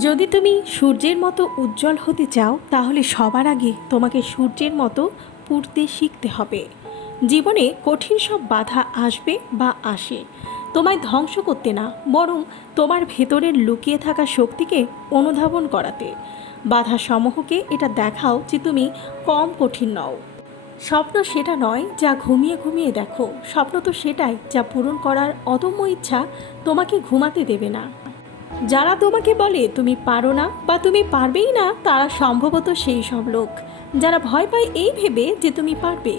যদি তুমি সূর্যের মতো উজ্জ্বল হতে চাও তাহলে সবার আগে তোমাকে সূর্যের মতো পুড়তে শিখতে হবে। জীবনে কঠিন সব বাধা আসবে বা আসে তোমায় ধ্বংস করতে না, বরং তোমার ভেতরের লুকিয়ে থাকা শক্তিকে অনুধাবন করাতে। বাধা সমূহকে এটা দেখাও যে তুমি কম কঠিন নও। স্বপ্ন সেটা নয় যা ঘুমিয়ে ঘুমিয়ে দেখো, স্বপ্ন তো সেটাই যা পূরণ করার অদম্য ইচ্ছা তোমাকে ঘুমাতে দেবে না। যারা তোমাকে বলে তুমি পারো না বা তুমি পারবেই না, তারা সম্ভবত সেই সব লোক যারা ভয় পায় এই ভেবে যে তুমি পারবে।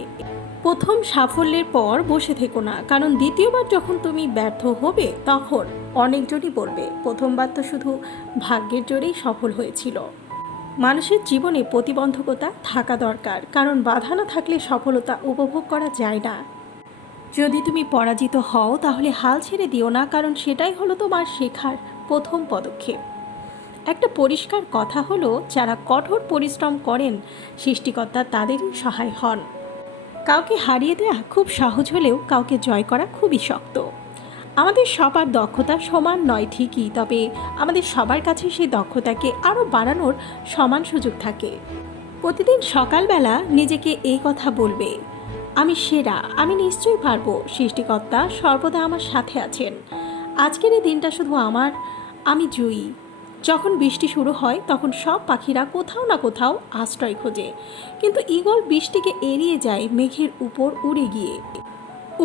প্রথম সাফল্যের পর বসে থেকো না, কারণ দ্বিতীয়বার যখন তুমি ব্যর্থ হবে তখন অনেকজনই বলবে প্রথমবার তো শুধু ভাগ্যের জোরেই সফল হয়েছিল। মানুষের জীবনে প্রতিবন্ধকতা থাকা দরকার, কারণ বাধা না থাকলে সফলতা উপভোগ করা যায় না। যদি তুমি পরাজিত হও তাহলে হাল ছেড়ে দিও না, কারণ সেটাই হলো তোমার শেখার প্রথম পদক্ষেপ। একটা পরিষ্কার কথা হলো, যারা কঠোর পরিশ্রম করেন সৃষ্টিকর্তা তাদেরই সহায় হন। কাউকে হারিয়ে দেওয়া খুব সহজ হলেও কাউকে জয় করা খুবই শক্ত। আমাদের সবার দক্ষতা সমান নয় ঠিকই, তবে আমাদের সবার কাছে সেই দক্ষতাকে আরও বাড়ানোর সমান সুযোগ থাকে। প্রতিদিন সকালবেলা নিজেকে এই কথা বলবে, আমি সেরা, আমি নিশ্চয়ই পারবো, সৃষ্টিকর্তা সর্বদা আমার সাথে আছেন। আজকের এই দিনটা শুধু আমার, আমি জয়ী। যখন বৃষ্টি শুরু হয় তখন সব পাখিরা কোথাও না কোথাও আশ্রয় খোঁজে, কিন্তু ঈগল বৃষ্টিকে এড়িয়ে যায় মেঘের উপর উড়ে গিয়ে।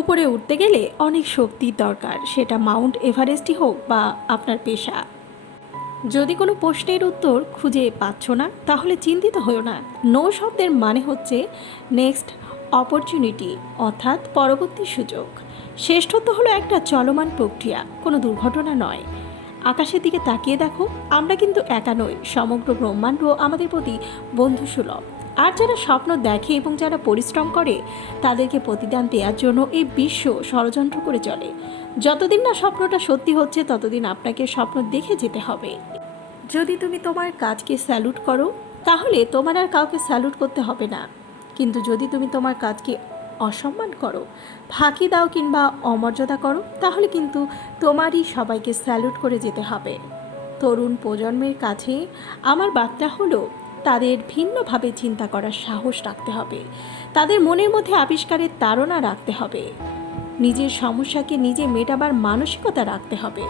উপরে উঠতে গেলে অনেক শক্তির দরকার, সেটা মাউন্ট এভারেস্টই হোক বা আপনার পেশা। যদি কোনো প্রশ্নের উত্তর খুঁজে পাচ্ছ না তাহলে চিন্তিত হও না। নো শব্দের মানে হচ্ছে নেক্সট অপরচুনিটি, অর্থাৎ পরবর্তী সুযোগ। শ্রেষ্ঠত্ব হলো একটা চলমান প্রক্রিয়া, কোনো দুর্ঘটনা নয়। আকাশের দিকে তাকিয়ে দেখো, আমরা কিন্তু একা নই, সমগ্র ব্রহ্মাণ্ড আমাদের প্রতি বন্ধুসুলভ। আর যারা স্বপ্ন দেখে এবং যারা পরিশ্রম করে তাদেরকে প্রতিদান দেওয়ার জন্য এই বিশ্ব ষড়যন্ত্র করে চলে। যতদিন না স্বপ্নটা সত্যি হচ্ছে ততদিন আপনাকে স্বপ্ন দেখে যেতে হবে। যদি তুমি তোমার কাজকে স্যালুট করো তাহলে তোমার আর কাউকে স্যালুট করতে হবে না, কিন্তু যদি তুমি তোমার কাজকে অসম্মান করো, ফাঁকি দাও কিংবা অমর্যাদা করো, তাহলে কিন্তু তোমারই সবাইকে স্যালুট করে যেতে হবে। তরুণ প্রজন্মের কাছে আমার বার্তা হলো, তাদের ভিন্নভাবে চিন্তা করার সাহস রাখতে হবে, তাদের মনের মধ্যে আবিষ্কারের তাড়না রাখতে হবে, নিজের সমস্যাকে নিজে মেটাবার মানসিকতা রাখতে হবে।